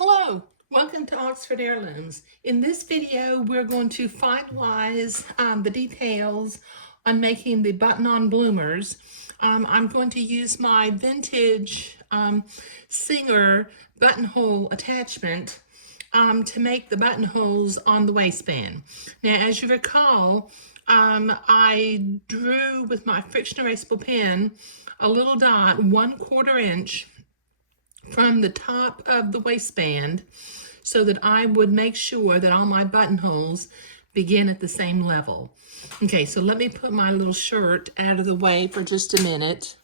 Hello, welcome to Oxford Heirlooms. In this video, we're going to finalize the details on making the button-on bloomers. I'm going to use my vintage Singer buttonhole attachment to make the buttonholes on the waistband. Now, as you recall, I drew with my friction erasable pen a little dot 1/4 inch from the top of the waistband so that I would make sure that all my buttonholes begin at the same level. Okay, so let me put my little shirt out of the way for just a minute.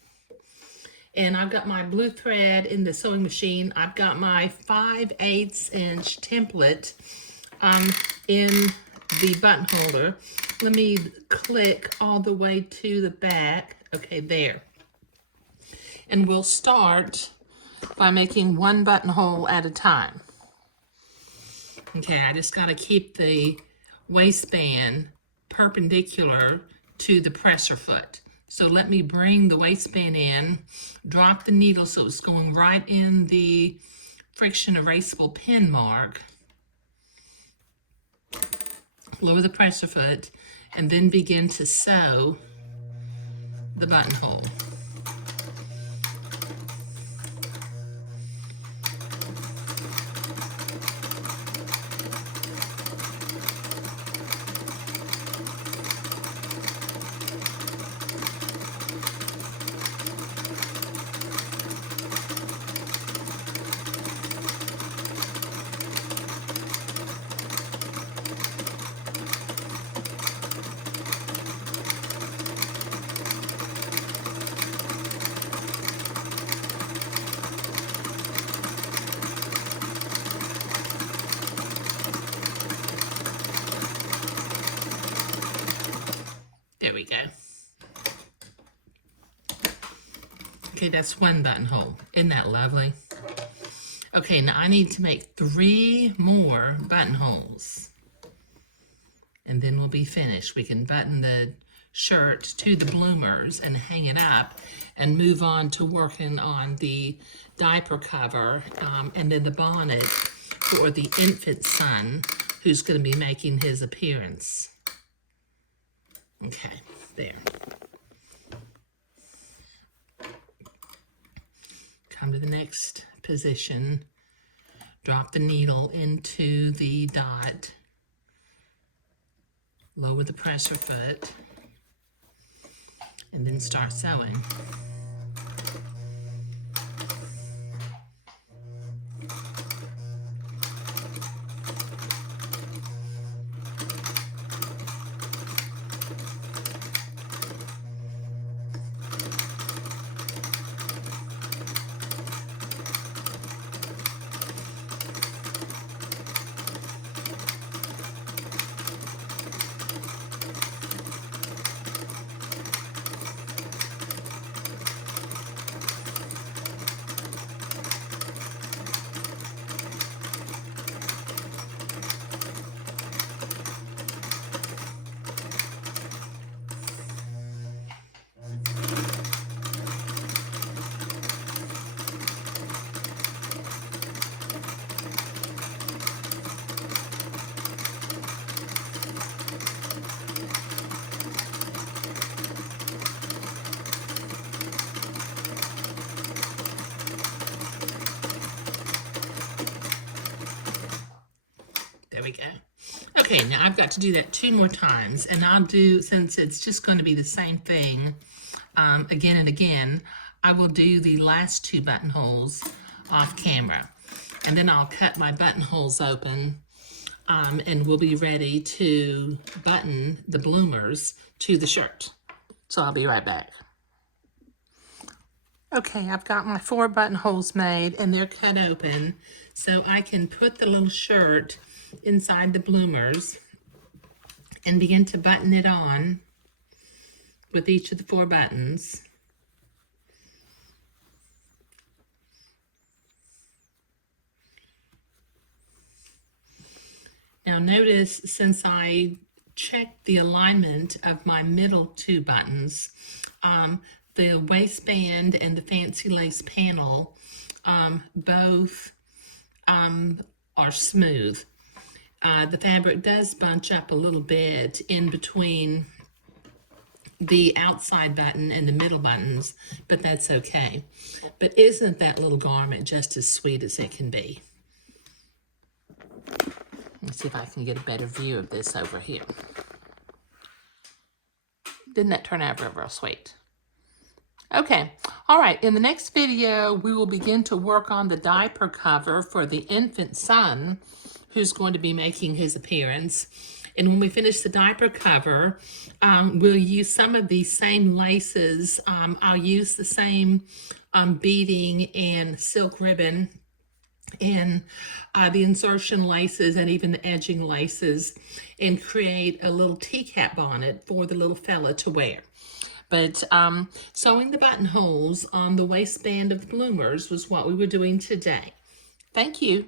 And I've got my blue thread in the sewing machine. I've got my 5/8 inch template in the button holder. Let me click all the way to the back. Okay, there. And we'll start by making one buttonhole at a time. Okay, I just got to keep the waistband perpendicular to the presser foot. So let me bring the waistband in, drop the needle so it's going right in the friction erasable pen mark, lower the presser foot, and then begin to sew the buttonhole. There we go. Okay, that's one buttonhole. Isn't that lovely? Okay, now I need to make 3 more buttonholes. And then we'll be finished. We can button the shirt to the bloomers and hang it up and move on to working on the diaper cover and then the bonnet for the infant son who's going to be making his appearance. Okay, there. Come to the next position, drop the needle into the dot, lower the presser foot, and then start sewing. There we go. Okay, now I've got to do that 2 more times, and I'll do, since it's just going to be the same thing again and again, I will do the last 2 buttonholes off camera. And then I'll cut my buttonholes open and we'll be ready to button the bloomers to the shirt. So I'll be right back. Okay, I've got my 4 buttonholes made and they're cut open so I can put the little shirt inside the bloomers and begin to button it on with each of the 4 buttons. Now notice, since I checked the alignment of my middle 2 buttons, the waistband and the fancy lace panel both are smooth. The fabric does bunch up a little bit in between the outside button and the middle buttons, but that's okay. But isn't that little garment just as sweet as it can be? Let's see if I can get a better view of this over here. Didn't that turn out real sweet? Okay, all right, in the next video, we will begin to work on the diaper cover for the infant son who's going to be making his appearance. And when we finish the diaper cover, we'll use some of these same laces. I'll use the same beading and silk ribbon and the insertion laces and even the edging laces and create a little teacup bonnet for the little fella to wear. But sewing the buttonholes on the waistband of the bloomers was what we were doing today. Thank you.